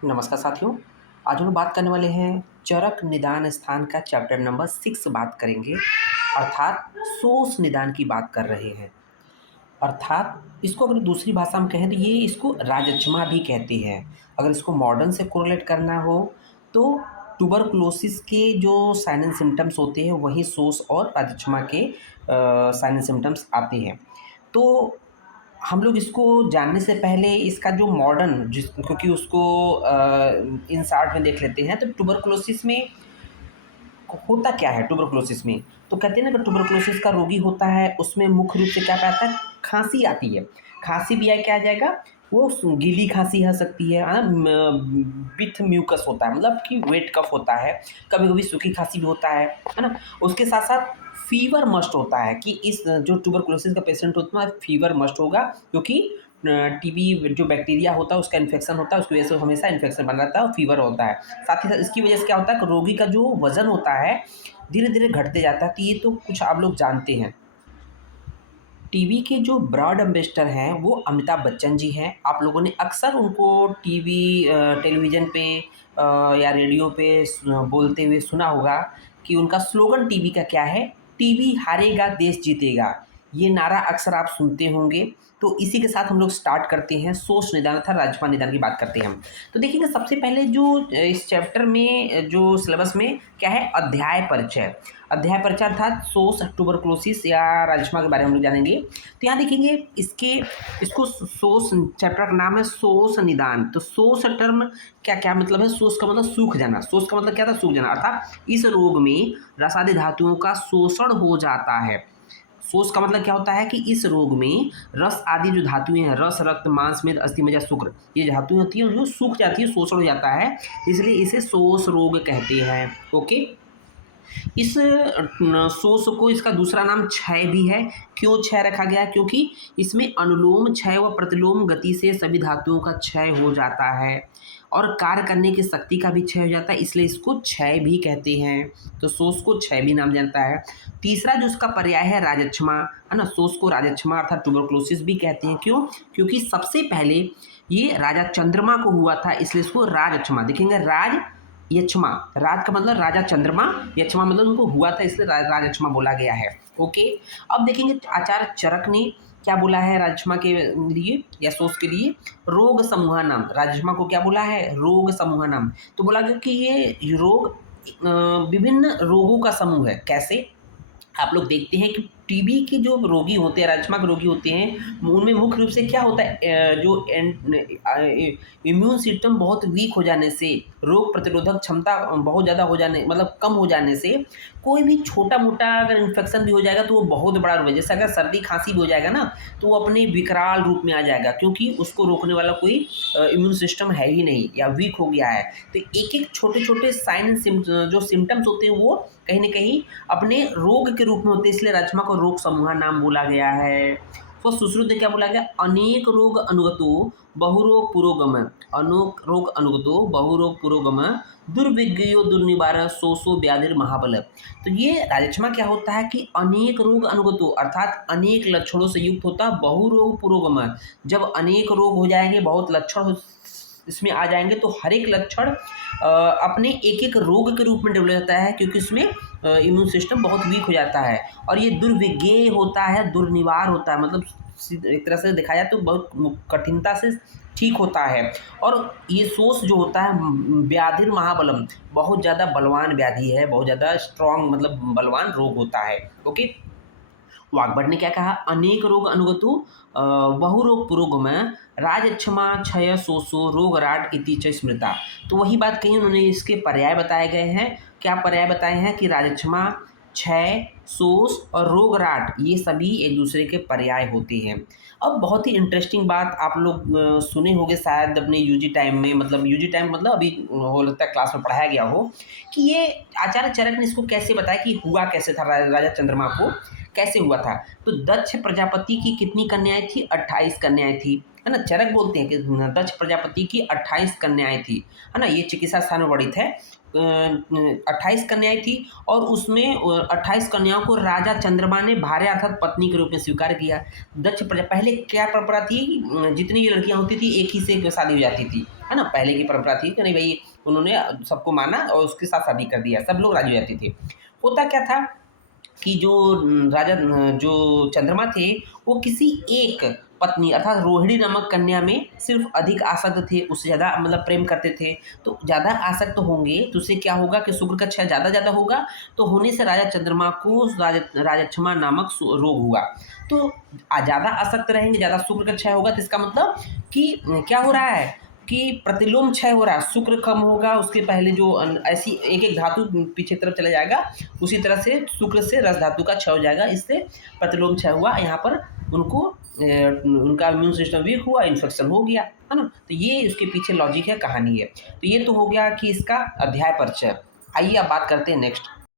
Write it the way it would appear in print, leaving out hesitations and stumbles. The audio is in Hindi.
नमस्कार साथियों। आज हम बात करने वाले हैं चरक निदान स्थान का चैप्टर नंबर 6 बात करेंगे, अर्थात सोस निदान की बात कर रहे हैं। अर्थात इसको अगर दूसरी भाषा में कहें तो ये इसको राजक्षमा भी कहते हैं। अगर इसको मॉडर्न से कोरिलेट करना हो तो ट्यूबरकुलोसिस के जो साइन एंड सिम्टम्स होते हैं वही सोस और राजक्षमा के साइन एंड सिम्टम्स आते हैं। तो हम लोग इसको जानने से पहले इसका जो मॉडर्न जिस क्योंकि उसको इन शार्ट में देख लेते हैं। तो ट्यूबरकुलोसिस में होता क्या है ट्यूबरकुलोसिस में? तो कहते हैं ना कि ट्यूबरकुलोसिस का रोगी होता है, उसमें मुख्य रूप से क्या आता है? खांसी आती है। खांसी भी क्या आ जाएगा? वो गीली खांसी आ सकती है, विथ म्यूकस होता है, मतलब कि वेट कफ होता है। कभी कभी सूखी खांसी भी होता है ना। उसके साथ साथ फीवर मस्ट होता है कि इस जो ट्यूबरकुलोसिस का पेशेंट होता है फीवर मस्ट होगा, क्योंकि टीबी जो बैक्टीरिया होता है उसका इन्फेक्शन होता है, उसकी वजह से हमेशा इन्फेक्शन बना रहता है और फीवर होता है। साथ ही साथ इसकी वजह से क्या होता है कि रोगी का जो वज़न होता है धीरे धीरे घटते जाता है। तो ये तो कुछ आप लोग जानते हैं। टीवी के जो ब्रांड एम्बेसडर हैं वो अमिताभ बच्चन जी हैं। आप लोगों ने अक्सर उनको टीवी टेलीविज़न पे या रेडियो पे बोलते हुए सुना होगा कि उनका स्लोगन टीवी का क्या है? टीवी हारेगा देश जीतेगा। ये नारा अक्सर आप सुनते होंगे। तो इसी के साथ हम लोग स्टार्ट करते हैं। सोच निदान अर्थात राजपा निदान की बात करते हैं हम। तो देखिएगा सबसे पहले जो इस चैप्टर में जो सिलेबस में क्या है? अध्याय परिचय। अध्याय परिचय अर्थात सोस ट्यूबरकुलोसिस या राजमा के बारे में हम लोग जानेंगे। तो यहाँ देखेंगे इसको सोस चैप्टर का नाम है सोस निदान। तो सोस टर्म क्या क्या मतलब है? सोस का मतलब सूख जाना। सोस का मतलब क्या था? सूख जाना। अर्थात इस रोग में रसादी धातुओं का शोषण हो जाता है। सोस का मतलब क्या होता है कि इस रोग में रस आदि जो धातुएं हैं, रस, रक्त, मांस, मेद, अस्थि, मज्जा, शुक्र, ये धातुएं होती हैं जो सूख जाती है, शोषण हो जाता है, इसलिए इसे सोस रोग कहते हैं। ओके। इस सोस को इसका दूसरा नाम क्षय भी है। क्यों क्षय रखा गया? क्योंकि इसमें अनुलोम क्षय व प्रतिलोम गति से सभी धातुओं का क्षय हो जाता है और कार्य करने की शक्ति का भी क्षय हो जाता है, इसलिए इसको क्षय भी कहते हैं। तो सोस को क्षय भी नाम जानता है। तीसरा जो उसका पर्याय है राजक्षमा, है ना। सोस को राजक्षमा अर्थात ट्यूबरकुलोसिस भी कहते हैं। क्यों? क्योंकि सबसे पहले ये राजा चंद्रमा को हुआ था, इसलिए इसको राजक्षमा। देखेंगे राज यक्षमा, राज का मतलब राजा चंद्रमा, यक्षमा मतलब उनको हुआ था, इसलिए राजक्षमा बोला गया है। ओके। अब देखेंगे आचार्य चरक ने क्या बोला है राजक्षमा के लिए या सोस के लिए? रोग समूह नाम। राजक्षमा को क्या बोला है? रोग समूह नाम। तो बोला कि ये रोग विभिन्न रोगों का समूह है। कैसे? आप लोग देखते हैं कि टीबी के जो रोगी होते हैं, राजमा के रोगी होते हैं, उनमें मुख्य रूप से क्या होता है? जो इम्यून सिस्टम बहुत वीक हो जाने से, रोग प्रतिरोधक क्षमता बहुत ज़्यादा हो जाने मतलब कम हो जाने से कोई भी छोटा मोटा अगर इन्फेक्शन भी हो जाएगा तो वो बहुत बड़ा रूप है। जैसे अगर सर्दी खांसी भी हो जाएगा ना तो वो अपने विकराल रूप में आ जाएगा, क्योंकि उसको रोकने वाला कोई इम्यून सिस्टम है ही नहीं या वीक हो गया है। तो एक एक छोटे छोटे साइन जो सिम्टम्स होते हैं वो कहीं ना कहीं अपने रोग के रूप में होते हैं, इसलिए राजमा को रोग समूह नाम बोला गया है। तो सुश्रुत क्या बोला गया? अनेक रोग अनुगतो बहुरोग पुरोगम। अनेक रोग अनुगतो बहुरोग पुरोगम दुर्विज्ञयो दुर्निवार सोसो व्याधिर महाबल। तो ये राजक्षमा क्या होता है कि अनेक रोग अनुगतो अर्थात अनेक लक्षणों से युक्त होता है, बहुरोग पुरोगम। जब अनेक रोग हो जाएंगे, बहुत लक्षण इसमें आ जाएंगे, तो हर एक लक्षण अपने एक एक रोग के रूप में डेवलप होता है, क्योंकि इसमें इम्यून सिस्टम बहुत वीक हो जाता है। और ये दुर्विज्ञेय होता है, दुर्निवार होता है, मतलब एक तरह से देखा जाए तो बहुत कठिनता से ठीक होता है। और ये सोस जो होता है व्याधिर महाबलम, बहुत ज़्यादा बलवान व्याधि है, बहुत ज़्यादा स्ट्रॉन्ग मतलब बलवान रोग होता है। ओके। वाग्भट ने क्या कहा? अनेक रोग अनुगतो बहुरोग पुरोगम राजक्षमा क्षय सोसो रोगराट इति च स्मृता। तो वही बात कही उन्होंने, इसके पर्याय बताए गए हैं। क्या पर्याय बताए हैं? कि राजक्षमा, क्षय, सोस और रोगराट ये सभी एक दूसरे के पर्याय होते हैं। अब बहुत ही इंटरेस्टिंग बात आप लोग सुने होंगे शायद अपने यूजी टाइम में, मतलब यूजी टाइम मतलब अभी हो लगता है क्लास में पढ़ाया गया हो, कि ये आचार्य चरक ने इसको कैसे बताया कि हुआ कैसे था राजा चंद्रमा को, कैसे हुआ था। तो दक्ष प्रजापति की कितनी कन्याएं थी? 28 कन्याएं थी। है ना। चरक बोलते हैं कि दक्ष प्रजापति की 28 कन्याएं थी, है ना। ये चिकित्सा स्थान में वर्णित है। 28 कन्याएं थी और उसमें 28 कन्याओं को राजा चंद्रमा ने भार्या अर्थात पत्नी के रूप में स्वीकार किया। दक्ष प्रजा पहले क्या परंपरा थी, जितनी ये लड़कियां होती थी एक ही से शादी हो जाती थी, है ना। पहले की परंपरा थी कि नहीं भाई, उन्होंने सबको माना और उसके साथ शादी कर दिया, सब लोग राजी हो जाते थे। होता क्या था कि जो राजा जो चंद्रमा थे वो किसी एक पत्नी अर्थात रोहिणी नामक कन्या में सिर्फ अधिक आसक्त थे, उससे ज़्यादा मतलब प्रेम करते थे। तो ज़्यादा आसक्त होंगे तो उससे क्या होगा कि शुक्र का क्षय ज़्यादा होगा, तो होने से राजा चंद्रमा को राजक्षमा नामक रोग हुआ। तो ज़्यादा आसक्त रहेंगे, ज़्यादा शुक्र का क्षय होगा, तो इसका मतलब कि क्या हो रहा है कि प्रतिलोम क्षय हो रहा है, शुक्र कम होगा, उसके पहले जो ऐसी एक एक धातु पीछे तरफ चला जाएगा, उसी तरह से शुक्र से रस धातु का क्षय हो जाएगा, इससे प्रतिलोम क्षय हुआ। यहाँ पर उनको उनका इम्यून सिस्टम वीक हुआ, इन्फेक्शन हो गया, है ना। तो ये उसके पीछे लॉजिक है, कहानी है। तो ये तो हो गया कि इसका अध्याय परिचय। आइए अब बात करते हैं नेक्स्ट